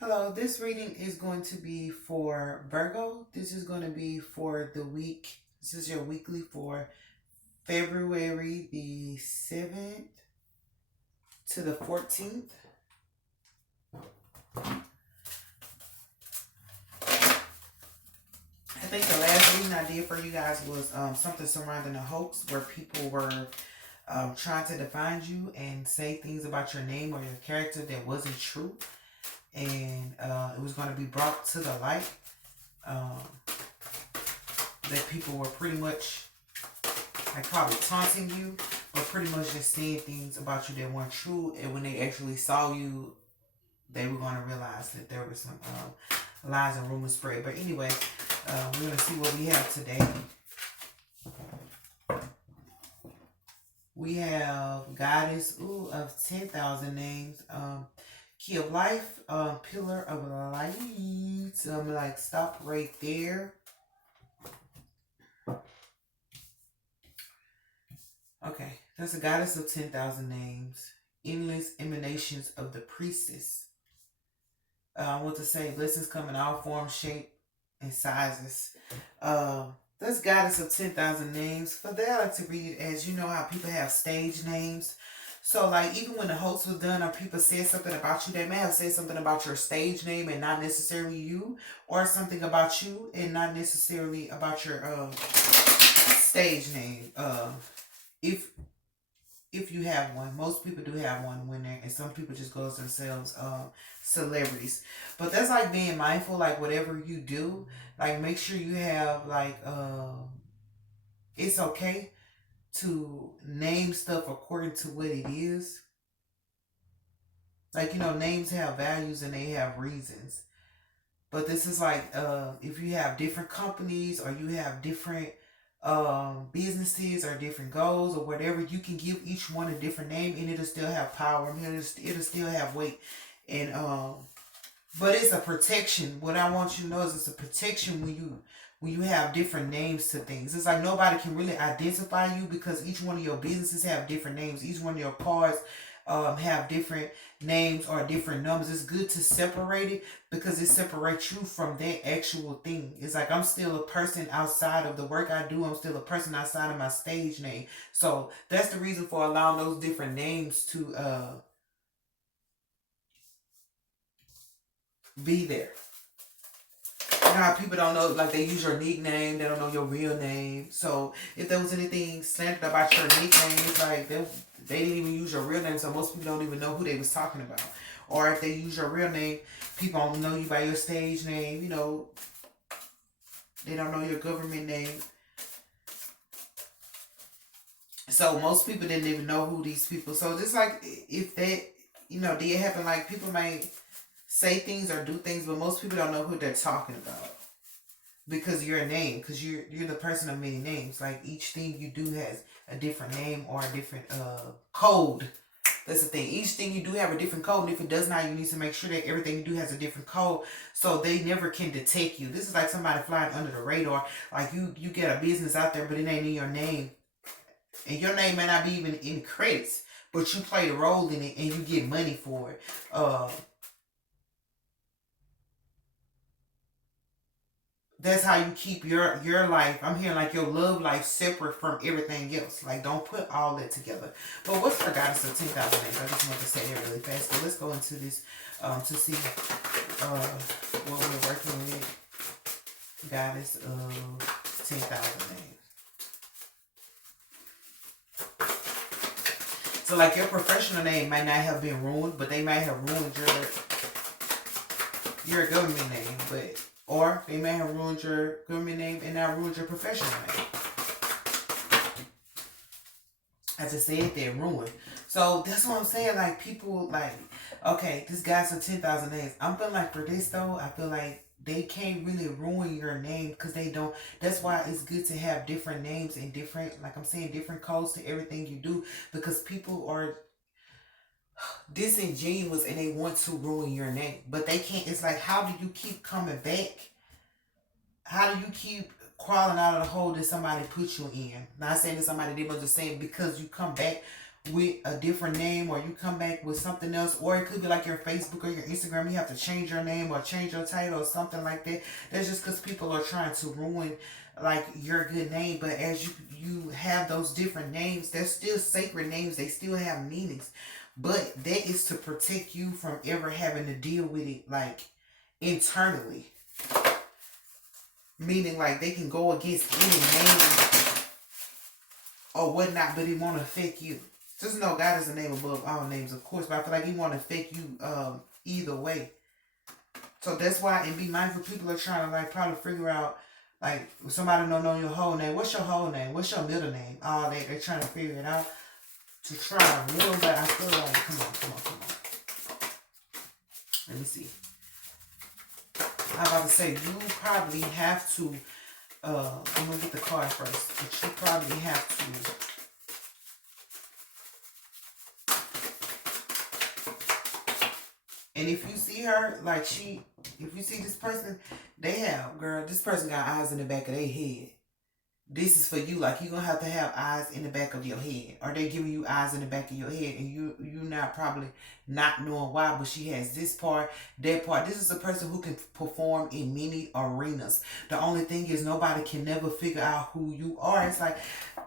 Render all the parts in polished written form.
Hello, this reading is going to be for Virgo. This is going to be for the week. This is your weekly for February the 7th to the 14th. I think the last reading I did for you guys was something surrounding a hoax where people were trying to define you and say things about your name or your character that wasn't true. And it was going to be brought to the light. Um, that people were pretty much, I call it taunting you, or pretty much just saying things about you that weren't true. And when they actually saw you, they were going to realize that there was some lies and rumors spread. But anyway, we're going to see what we have today. We have Goddess of 10,000 names. Key of Life, Pillar of Light. I'm like, stop right there. Okay, that's a Goddess of 10,000 names. Endless emanations of the Priestess. I want to say blessings come in all forms, shape, and sizes. That's Goddess of 10,000 names. For that, I like to read it as, you know how people have stage names. So, like, even when the host was done or people said something about you, they may have said something about your stage name and not necessarily you, or something about you and not necessarily about your stage name. If if you have one, most people do have one when they're, and some people just goes themselves celebrities. But that's like being mindful, like whatever you do, like make sure you have like it's okay to name stuff according to what it is. Like, names have values and they have reasons. But this is like if you have different companies or you have different businesses or different goals or whatever, you can give each one a different name and it'll still have power. I mean, it'll still have weight. And but it's a protection. What I want you to know is it's a protection when you have different names to things. It's like nobody can really identify you because each one of your businesses have different names. Each one of your cars have different names or different numbers. It's good to separate it because it separates you from that actual thing. It's like I'm still a person outside of the work I do. I'm still a person outside of my stage name. So that's the reason for allowing those different names to be there. You know how people don't know, like they use your nickname, they don't know your real name. So if there was anything slandered about your nickname, it's like they didn't even use your real name, so most people don't even know who they was talking about. Or if they use your real name, people don't know you by your stage name. They don't know your government name. So most people didn't even know who these people. So just like if that, did happen, like people might say things or do things, but most people don't know who they're talking about because you're a name, because you're the person of many names. Like each thing you do has a different name or a different code. That's the thing. Each thing you do have a different code, and if it does not, you need to make sure that everything you do has a different code, so they never can detect you. This is like somebody flying under the radar. Like you get a business out there, but it ain't in your name, and your name may not be even in credits, but you played a role in it and you get money for it. That's how you keep your life. I'm hearing like your love life separate from everything else. Like don't put all that together. But what's for Goddess of 10,000 names? I just want to say that really fast. So let's go into this to see what we're working with. Goddess of 10,000 names. So like your professional name might not have been ruined, but they might have ruined your government name, but or they may have ruined your government name and not ruined your professional name. I just said they're ruined. So that's what I'm saying. Like people like, okay, this guy's a 10,000 names. I'm feeling like for this though, I feel like they can't really ruin your name because they don't. That's why it's good to have different names and different, like I'm saying, different codes to everything you do, because people are disingenuous and they want to ruin your name, but they can't. It's like, how do you keep coming back? How do you keep crawling out of the hole that somebody put you in? Not saying that somebody did, but just saying because you come back with a different name, or you come back with something else, or it could be like your Facebook or your Instagram, you have to change your name or change your title or something like that. That's just because people are trying to ruin like your good name. But as you have those different names, they're still sacred names, they still have meanings, but that is to protect you from ever having to deal with it like internally, meaning like they can go against any name or whatnot, but it won't affect you. Just know God is the name above all names, of course, but I feel like He won't affect you either way. So that's why, and be mindful, people are trying to like probably figure out, like, somebody don't know your whole name. What's your whole name? What's your middle name? All that. They're trying to figure it out to try to ruin, but I feel like, come on. Let me see. I'm about to say, you probably have to, I'm going to get the card first, but you probably have to, and if you see her, like if you see this person, this person got eyes in the back of their head. This is for you. Like, you're going to have eyes in the back of your head. Or they giving you eyes in the back of your head. And you're not probably not knowing why. But she has this part, that part. This is a person who can perform in many arenas. The only thing is nobody can never figure out who you are. It's like,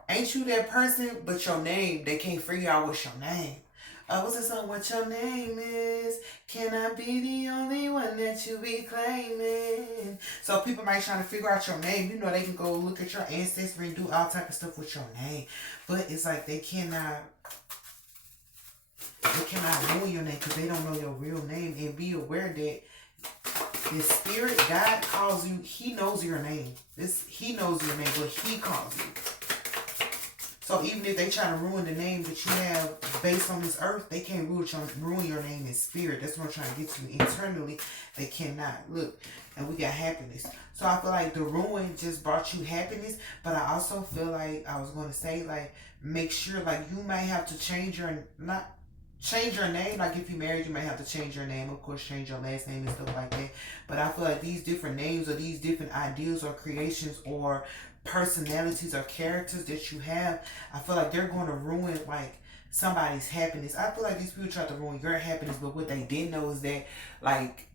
ain't you that person? But your name, they can't figure out what's your name. What's that song? What your name is? Can I be the only one that you be claiming? So people might try to figure out your name. You know, they can go look at your ancestry and do all type of stuff with your name. But it's like they cannot ruin your name because they don't know your real name. And be aware that the spirit, God calls you. He knows your name. He knows your name, but He calls you. So even if they try to ruin the name that you have based on this earth, they can't ruin your name in spirit. That's what I'm trying to get to. Internally, they cannot. Look, and we got happiness. So I feel like the ruin just brought you happiness, but I also feel like, I was going to say, like, make sure, like, you might have to change your name. Like, if you married, you might have to change your name. Of course, change your last name and stuff like that. But I feel like these different names or these different ideas or creations or personalities or characters that you have, I feel like they're going to ruin like somebody's happiness. I feel like these people try to ruin your happiness, but what they didn't know is that, like,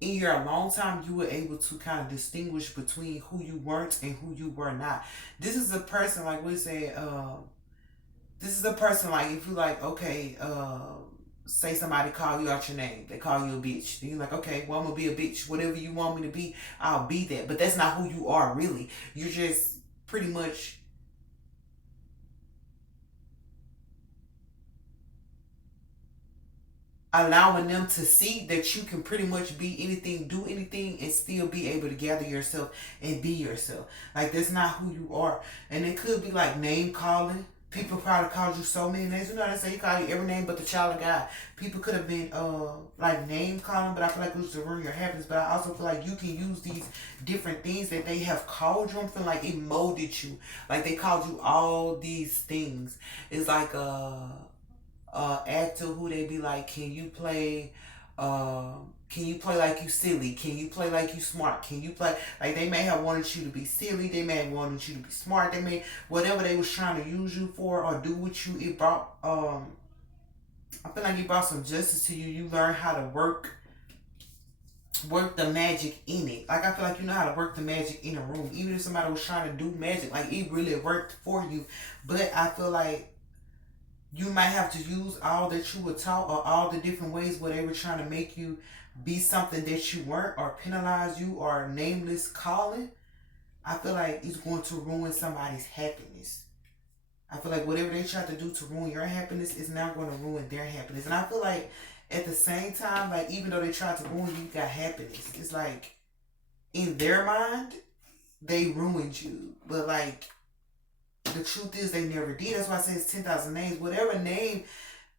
in your long time, you were able to kind of distinguish between who you weren't and who you were not. This is a person, like, we say, this is a person, like, if you like, okay, say somebody call you out your name, they call you a bitch, then you're like, okay, well, I'm gonna be a bitch, whatever you want me to be, I'll be that. But that's not who you are really. You're just pretty much allowing them to see that you can pretty much be anything, do anything, and still be able to gather yourself and be yourself. Like, that's not who you are. And it could be like name calling. People probably called you so many names. You know, they say you call you every name but the child of God. People could have been like name calling, but I feel like it was to ruin your happiness. But I also feel like you can use these different things that they have called you. I'm feeling like it molded you. Like, they called you all these things. It's like actor who they be like, can you play like you silly? Can you play like you smart? Can you play like, they may have wanted you to be silly, they may have wanted you to be smart, they may, whatever they was trying to use you for or do with you, it brought I feel like it brought some justice to you. You learn how to work the magic in it. Like, I feel like you know how to work the magic in a room. Even if somebody was trying to do magic, like, it really worked for you. But I feel like you might have to use all that you were taught or all the different ways where they were trying to make you be something that you weren't or penalize you or nameless calling. I feel like it's going to ruin somebody's happiness. I feel like whatever they try to do to ruin your happiness is now going to ruin their happiness. And I feel like at the same time, like, even though they tried to ruin you, you got happiness. It's like, in their mind, they ruined you. But like, the truth is they never did. That's why I say it's 10,000 names. Whatever name,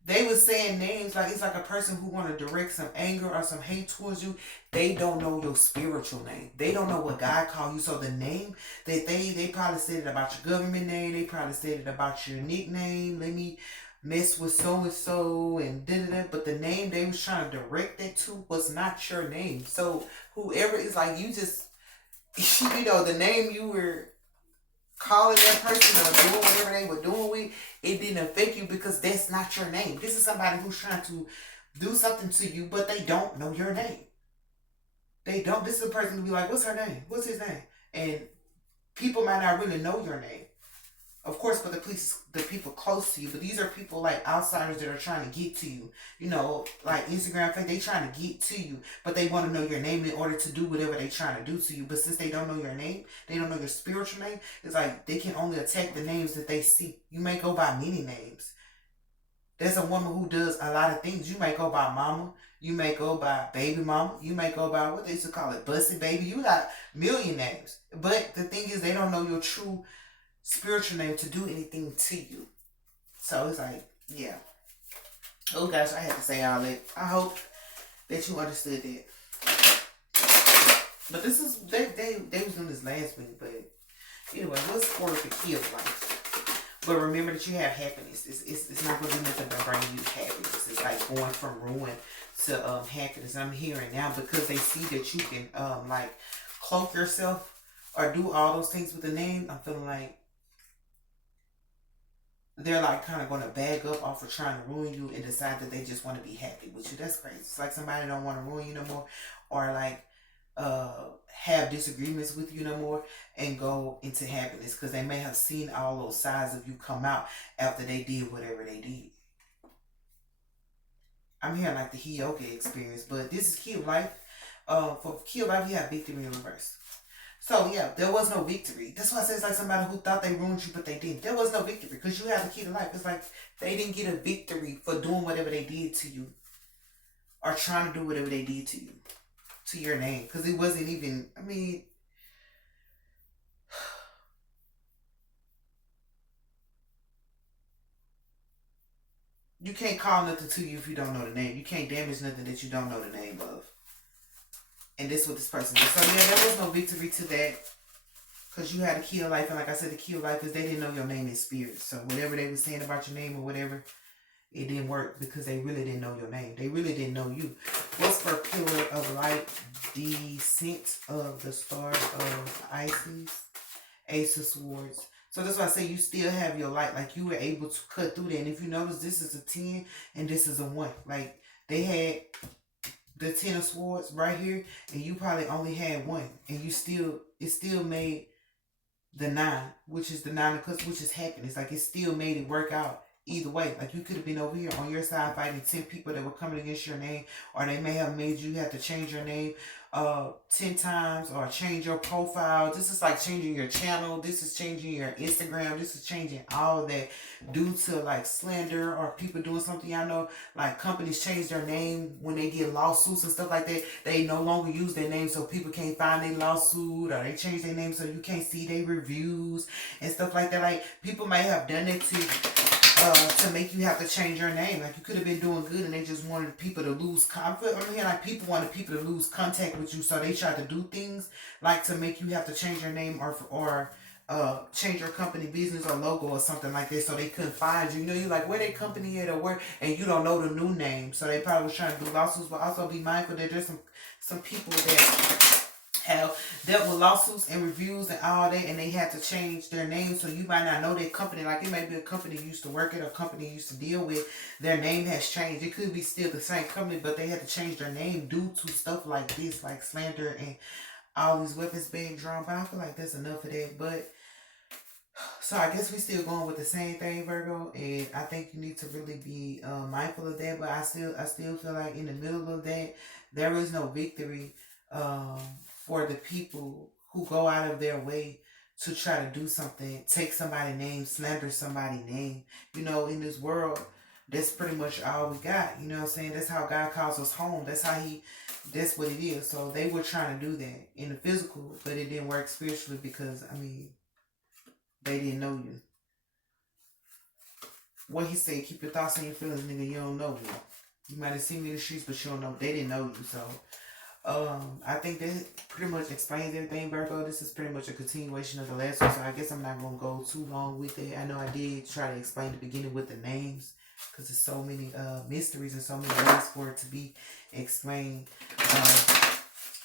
they were saying names like it's like a person who want to direct some anger or some hate towards you. They don't know your spiritual name. They don't know what God called you. So the name that they probably said it about your government name. They probably said it about your nickname. Let me mess with so and so and da da da. But the name they was trying to direct that to was not your name. So whoever is like, you just, you know, the name you were calling that person or doing whatever they were doing with, it didn't affect you because that's not your name. This is somebody who's trying to do something to you, but they don't know your name. They don't. This is a person to be like, what's her name? What's his name? And people might not really know your name. Of course, for the people close to you, but these are people like outsiders that are trying to get to you. You know, like Instagram, they trying to get to you, but they want to know your name in order to do whatever they trying to do to you. But since they don't know your name, they don't know your spiritual name. It's like they can only attack the names that they see. You may go by many names. There's a woman who does a lot of things. You may go by mama. You may go by baby mama. You may go by what they used to call it, busted baby. You got million names. But the thing is, they don't know your true spiritual name to do anything to you. So it's like, yeah. Oh gosh, I had to say all that. I hope that you understood that. But this is they was doing this last week, but anyway, what's for the key of life? But remember that you have happiness. It's not going to do nothing but bring you happiness. It's like going from ruin to happiness. I'm hearing now because they see that you can like cloak yourself or do all those things with the name. I'm feeling like they're like kind of going to bag up off of trying to ruin you and decide that they just want to be happy with you. That's crazy. It's like somebody don't want to ruin you no more, or like have disagreements with you no more and go into happiness because they may have seen all those sides of you come out after they did whatever they did. I'm hearing like the Hyoka experience, but this is key of life. For key of life, you have victory in reverse. So yeah, there was no victory. That's why I say it's like somebody who thought they ruined you, but they didn't. There was no victory because you have the key to life. It's like they didn't get a victory for doing whatever they did to you or trying to do whatever they did to you, to your name. Because it wasn't even, I mean, you can't call nothing to you if you don't know the name. You can't damage nothing that you don't know the name of. And this is what this person did. So yeah, there was no victory to that. Because you had a key of life. And like I said, the key of life is they didn't know your name in spirit. So whatever they were saying about your name or whatever, it didn't work because they really didn't know your name. They really didn't know you. What's for pillar of light? Descent of the star of Isis. Ace of Swords. So that's why I say you still have your light. Like you were able to cut through that. And if you notice, this is a 10 and this is a 1. Like they had the 10 of Swords right here and you probably only had 1. And you still, it still made the 9, which is the 9 of Cups, which is happiness. Like it still made it work out either way. Like you could have been over here on your side fighting 10 people that were coming against your name, or they may have made you have to change your name 10 times or change your profile. This is like changing your channel. This is changing your Instagram. This is changing all of that due to like slander or people doing something. I know like companies change their name when they get lawsuits and stuff like that. They no longer use their name so people can't find their lawsuit, or they change their name so you can't see their reviews and stuff like that. Like people may have done it to make you have to change your name. Like you could have been doing good and they just wanted people to lose confidence. I'm hearing like people wanted people to lose contact with you, so they tried to do things like to make you have to change your name or change your company business or logo or something like that, so they couldn't find you. You know, you like where they company at or where, and you don't know the new name, so they probably was trying to do lawsuits. But also be mindful that there's some people that have dealt with lawsuits and reviews and all that, and they had to change their name, so you might not know their company. Like it may be a company you used to work at or a company you used to deal with. Their name has changed. It could be still the same company, but they had to change their name due to stuff like this, like slander and all these weapons being drawn. But I feel like that's enough of that. But so I guess we still going with the same thing, Virgo, and I think you need to really be mindful of that. But I still feel like in the middle of that, there is no victory for the people who go out of their way to try to do something, take somebody's name, slander somebody's name. You know, in this world, that's pretty much all we got. You know what I'm saying? That's how God calls us home. That's what it is. So they were trying to do that in the physical, but it didn't work spiritually because, I mean, they didn't know you. What he said, keep your thoughts and your feelings, nigga, you don't know me. You might have seen me in the streets, but you don't know. They didn't know you, so I think that pretty much explains everything, Virgo. This is pretty much a continuation of the last one, so I guess I'm not going to go too long with it. I know I did try to explain the beginning with the names, because there's so many mysteries and so many ways for it to be explained.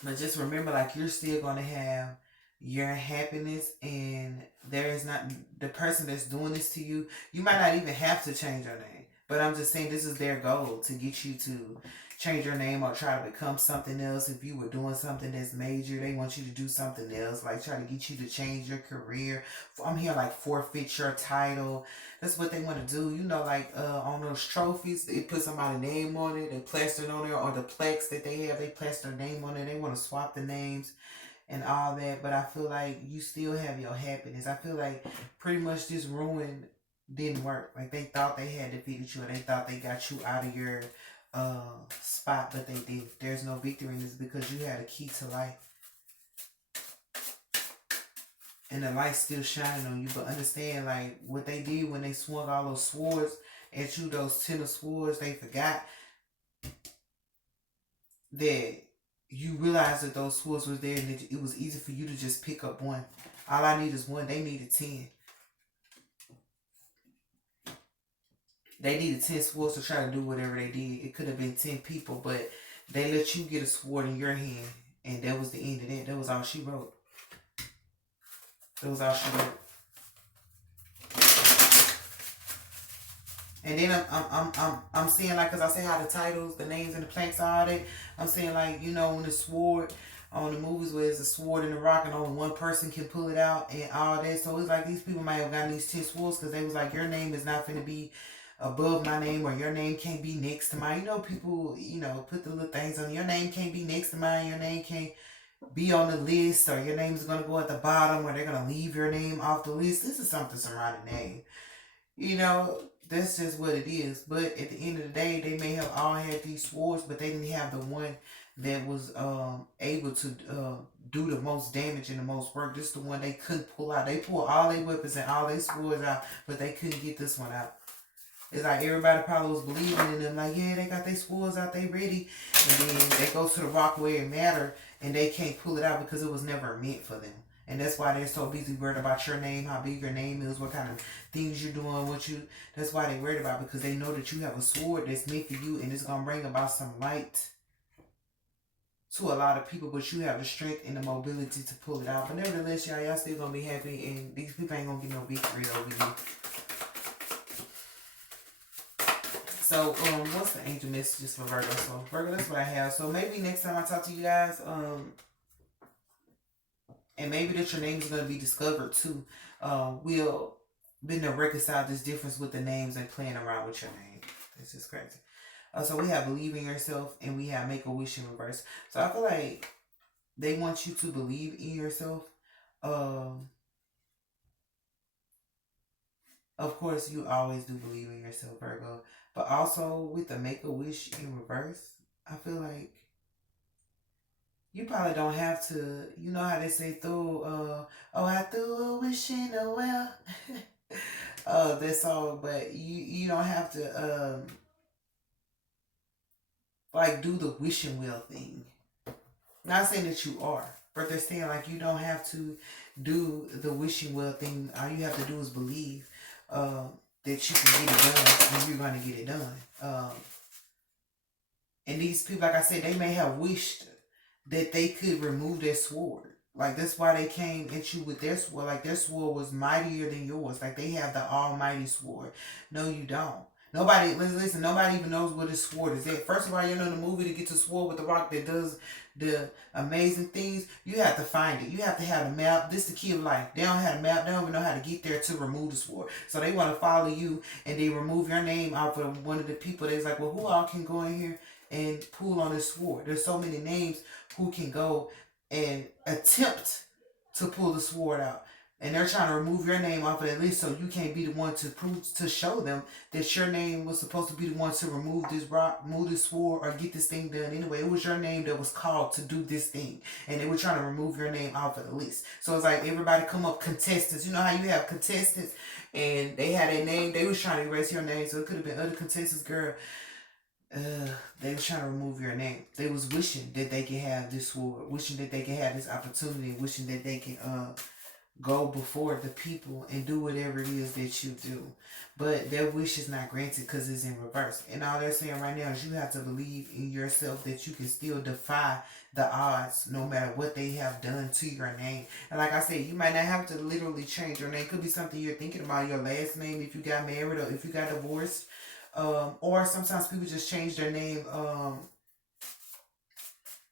But just remember, like, you're still going to have your happiness, and there is not the person that's doing this to you. You might not even have to change your name, but I'm just saying this is their goal to get you to change your name or try to become something else. If you were doing something that's major, they want you to do something else, like try to get you to change your career. I'm here like forfeit your title. That's what they want to do. You know, like on those trophies, they put somebody's name on it, they plaster it on there, or the plaques that they have, they plaster their name on it. They want to swap the names and all that, but I feel like you still have your happiness. I feel like pretty much this ruin didn't work. Like they thought they had defeated you, or they thought they got you out of your spot, but they did. There's no victory in this because you had a key to life. And the light's still shining on you. But understand, like, what they did when they swung all those swords at you, those 10 of swords, they forgot that you realized that those swords was there, and it was easy for you to just pick up one. All I need is one. They needed 10. They needed 10 swords to try to do whatever they did. It could have been 10 people, but they let you get a sword in your hand, and that was the end of that. That was all she wrote. That was all she wrote. And then I'm seeing, like, cause I say how the titles, the names, and the plaques are all that. I'm saying, like, you know, when the sword on the movies where it's a sword and a rock and only one person can pull it out and all that. So it's like these people might have gotten these 10 swords because they was like, your name is not going to be above my name, or your name can't be next to mine. You know, people, you know, put the little things on. Your name can't be next to mine. Your name can't be on the list, or your name is going to go at the bottom, or they're going to leave your name off the list. This is something surrounding name. You know, that's just what it is. But at the end of the day, they may have all had these swords, but they didn't have the one that was able to do the most damage and the most work. This is the one they couldn't pull out. They pulled all their weapons and all their swords out, but they couldn't get this one out. It's like everybody probably was believing in them, like, yeah, they got their swords out, they ready. And then they go to the rock where it matter, and they can't pull it out because it was never meant for them. And that's why they're so busy worried about your name, how big your name is, what kind of things you're doing, that's why they're worried about, because they know that you have a sword that's meant for you, and it's going to bring about some light to a lot of people, but you have the strength and the mobility to pull it out. But nevertheless, y'all still going to be happy, and these people ain't going to get no victory over you. So, what's the angel messages for Virgo? So, Virgo, that's what I have. So, maybe next time I talk to you guys, and maybe that your name is going to be discovered too. We'll begin to reconcile this difference with the names and playing around with your name. This is crazy. So we have believe in yourself, and we have make a wish in reverse. So I feel like they want you to believe in yourself. Of course, you always do believe in yourself, Virgo. But also with the make a wish in reverse, I feel like you probably don't have to, you know how they say throw, oh, I threw a wish in the well. That's all, but you don't have to, like, do the wishing well thing. Not saying that you are, but they're saying, like, you don't have to do the wishing well thing. All you have to do is believe that you can get it done, and you're going to get it done. And these people, like I said, they may have wished that they could remove their sword. Like, that's why they came at you with their sword. Like, their sword was mightier than yours. Like, they have the almighty sword. No, you don't. Nobody, listen, nobody even knows what his sword is at. First of all, you know, the movie to get to sword with the rock that does the amazing things, you have to find it. You have to have a map. This is the key of life. They don't have a map. They don't even know how to get there to remove the sword. So they want to follow you, and they remove your name out of one of the people. They're like, well, who all can go in here and pull on this sword? There's so many names who can go and attempt to pull the sword out. And they're trying to remove your name off of that list, so you can't be the one to prove, to show them that your name was supposed to be the one to remove this rock, move this sword, or get this thing done anyway. It was your name that was called to do this thing, and they were trying to remove your name off of the list. So it's like everybody come up, contestants. You know how you have contestants, and they had their name. They was trying to erase your name, so it could have been other contestants, girl. They was trying to remove your name. They was wishing that they could have this sword, wishing that they could have this opportunity, wishing that they can go before the people and do whatever it is that you do. But their wish is not granted because it's in reverse. And all they're saying right now is you have to believe in yourself that you can still defy the odds no matter what they have done to your name. And like I said, you might not have to literally change your name. It could be something you're thinking about, your last name if you got married or if you got divorced. Or sometimes people just change their name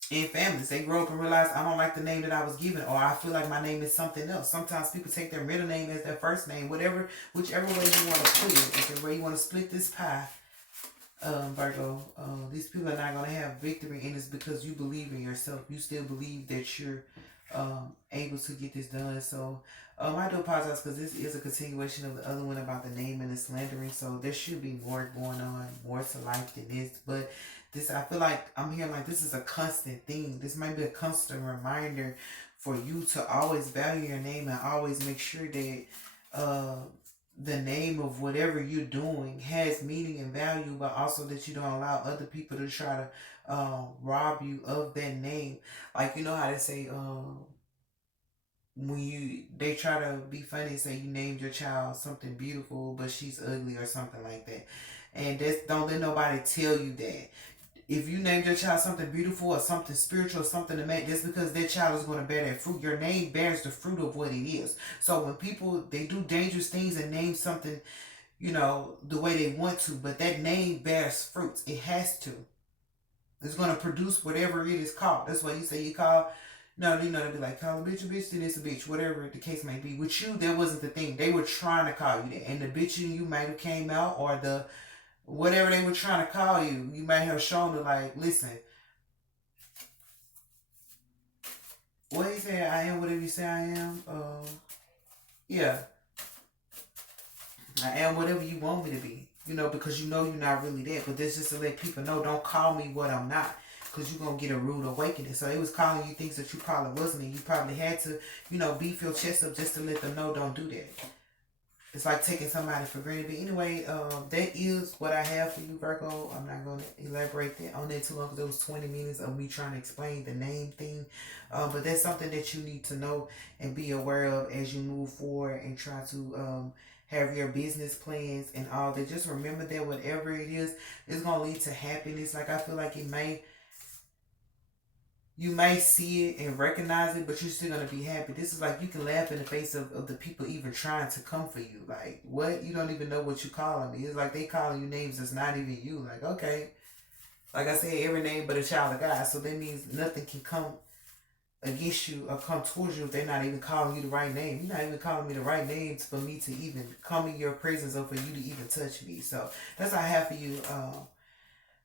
in families. They grow up and realize I don't like the name that I was given, or I feel like my name is something else. Sometimes people take their middle name as their first name, whatever, whichever way you want to put it, whichever way you want to split this pie. Virgo, these people are not going to have victory in this because you believe in yourself. You still believe that you're able to get this done. So I do apologize because this is a continuation of the other one about the name and the slandering. So there should be more going on, more to life than this. But this, I feel like I'm hearing like this is a constant thing. This might be a constant reminder for you to always value your name and always make sure that the name of whatever you're doing has meaning and value, but also that you don't allow other people to try to rob you of that name. Like, you know how they say, when they try to be funny and say you named your child something beautiful, but she's ugly or something like that. And that's, don't let nobody tell you that. If you named your child something beautiful or something spiritual or something to make, that's because that child is going to bear that fruit. Your name bears the fruit of what it is. So when people, they do dangerous things and name something, you know, the way they want to, but that name bears fruits. It has to. It's going to produce whatever it is called. That's why you say you call, no, you know, they'd be like, call a bitch, then it's a bitch, whatever the case may be. With you, that wasn't the thing. They were trying to call you that. And the bitch in you might have came out, or the whatever they were trying to call you, you might have shown it like, listen, what he said, I am whatever you say I am. Yeah, I am whatever you want me to be. You know, because you know you're not really that. But this just to let people know, don't call me what I'm not. Because you're going to get a rude awakening. So it was calling you things that you probably wasn't. And you probably had to, you know, beef your chest up just to let them know, don't do that. It's like taking somebody for granted. But anyway, that is what I have for you, Virgo. I'm not going to elaborate on that too long because it was 20 minutes of me trying to explain the name thing. But that's something that you need to know and be aware of as you move forward and try to have your business plans and all that. Just remember that whatever it is, it's going to lead to happiness. Like I feel like you may see it and recognize it, but you're still gonna be happy. This is like you can laugh in the face of the people even trying to come for you. Like, what? You don't even know what you calling me. It's like they calling you names that's not even you. Like, okay. Like I said, every name but a child of God. So that means nothing can come against you or come towards you if they're not even calling you the right name. You're not even calling me the right names for me to even come in your presence or for you to even touch me. So that's what I have for you.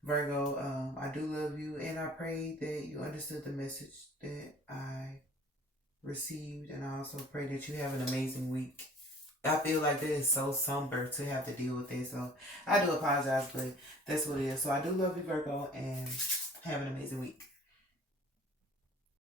Virgo, I do love you, and I pray that you understood the message that I received, and I also pray that you have an amazing week. I feel like that is so somber to have to deal with it, so I do apologize, but that's what it is. So I do love you, Virgo, and have an amazing week.